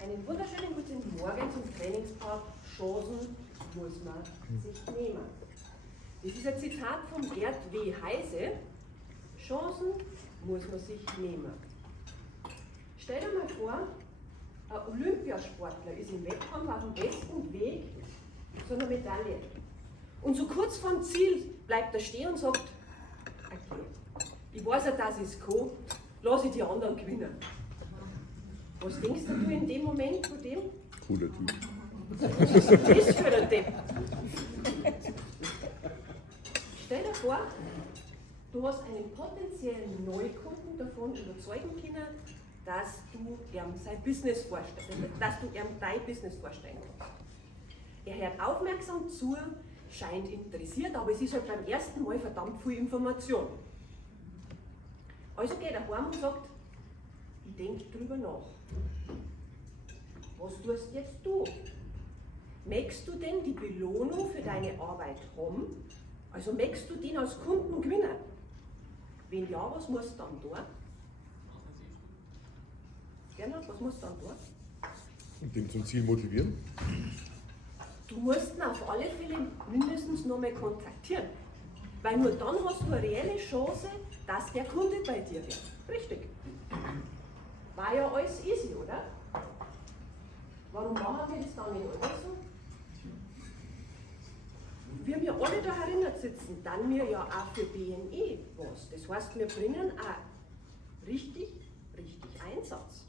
Einen wunderschönen guten Morgen zum Trainingspark. Chancen muss man sich nehmen. Das ist ein Zitat von Gerd W. Heise. Chancen muss man sich nehmen. Stell dir mal vor, ein Olympiasportler ist im Wettkampf auf dem besten Weg zu einer Medaille. Und so kurz vorm Ziel bleibt er stehen und sagt, okay, ich weiß ja, dass ich es kann, lass ich die anderen gewinnen. Was denkst du in dem Moment von dem? Cooler Typ. Was ist das für ein Depp? Stell dir vor, du hast einen potenziellen Neukunden davon überzeugen können, dass du ihm sein Business vorstellen, dass du ihm dein Business vorstellen kannst. Er hört aufmerksam zu, scheint interessiert, aber es ist halt beim ersten Mal verdammt viel Information. Also geht er heim und sagt, ich denke drüber nach. Was tust jetzt du? Möchtest du denn die Belohnung für deine Arbeit haben? Also möchtest du den als Kunden gewinnen? Wenn ja, was musst du dann tun? Gernot, was musst du dann tun? Und den zum Ziel motivieren? Du musst ihn auf alle Fälle mindestens noch mal kontaktieren. Weil nur dann hast du eine reelle Chance, dass der Kunde bei dir wird. Richtig. War ja alles easy, oder? Warum machen wir das dann nicht alles so? Wir haben ja alle da erinnert sitzen, dann wir ja auch für BNE was. Das heißt, wir bringen auch richtig Einsatz.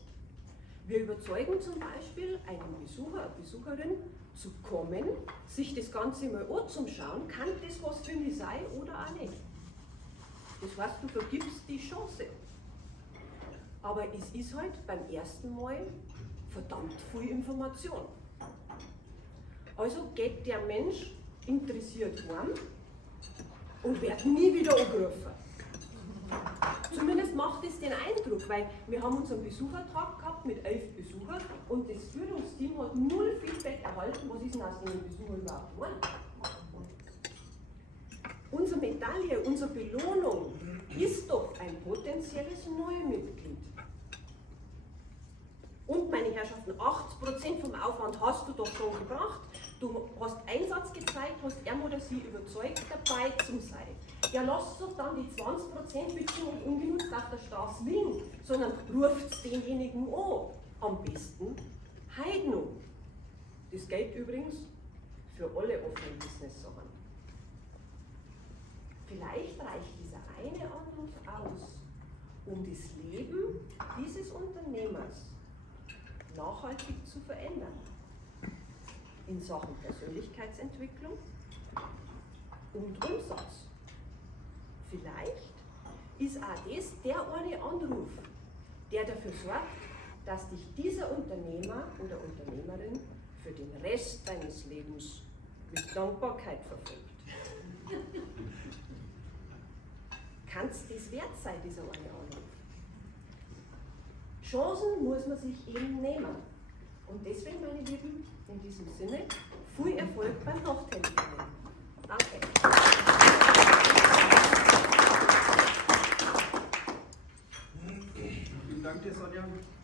Wir überzeugen zum Beispiel einen Besucher, eine Besucherin zu kommen, sich das Ganze mal anzuschauen, kann das was für mich sein oder auch nicht. Das heißt, du vergibst die Chance. Aber es ist halt beim ersten Mal verdammt viel Information. Also geht der Mensch interessiert heim und wird nie wieder angerufen. Zumindest macht es den Eindruck, weil wir haben unseren Besuchertag gehabt mit 11 Besuchern und das Führungsteam hat 0 Feedback erhalten, was ist denn aus den Besuchern überhaupt geworden. Unsere Medaille, unsere Belohnung ist doch ein potenzielles Neumitglied. Und meine Herrschaften, 80% vom Aufwand hast du doch schon gebracht. Du hast Einsatz gezeigt, hast er oder sie überzeugt, dabei zu sein. Ja, lasst doch dann die 20% bitte nicht ungenutzt auf der Straße liegen, sondern ruft denjenigen an. Am besten heute noch. Das gilt übrigens für alle offenen Business-Sachen. Vielleicht reicht dieser eine Anruf aus, um das Leben dieses Unternehmers nachhaltig zu verändern. In Sachen Persönlichkeitsentwicklung und Umsatz. Vielleicht ist auch das der eine Anruf, der dafür sorgt, dass dich dieser Unternehmer oder Unternehmerin für den Rest deines Lebens mit Dankbarkeit verfolgt. Kann es das wert sein, dieser eine Anruf? Chancen muss man sich eben nehmen. Und deswegen, meine Lieben, in diesem Sinne, viel Erfolg beim Nachttennis.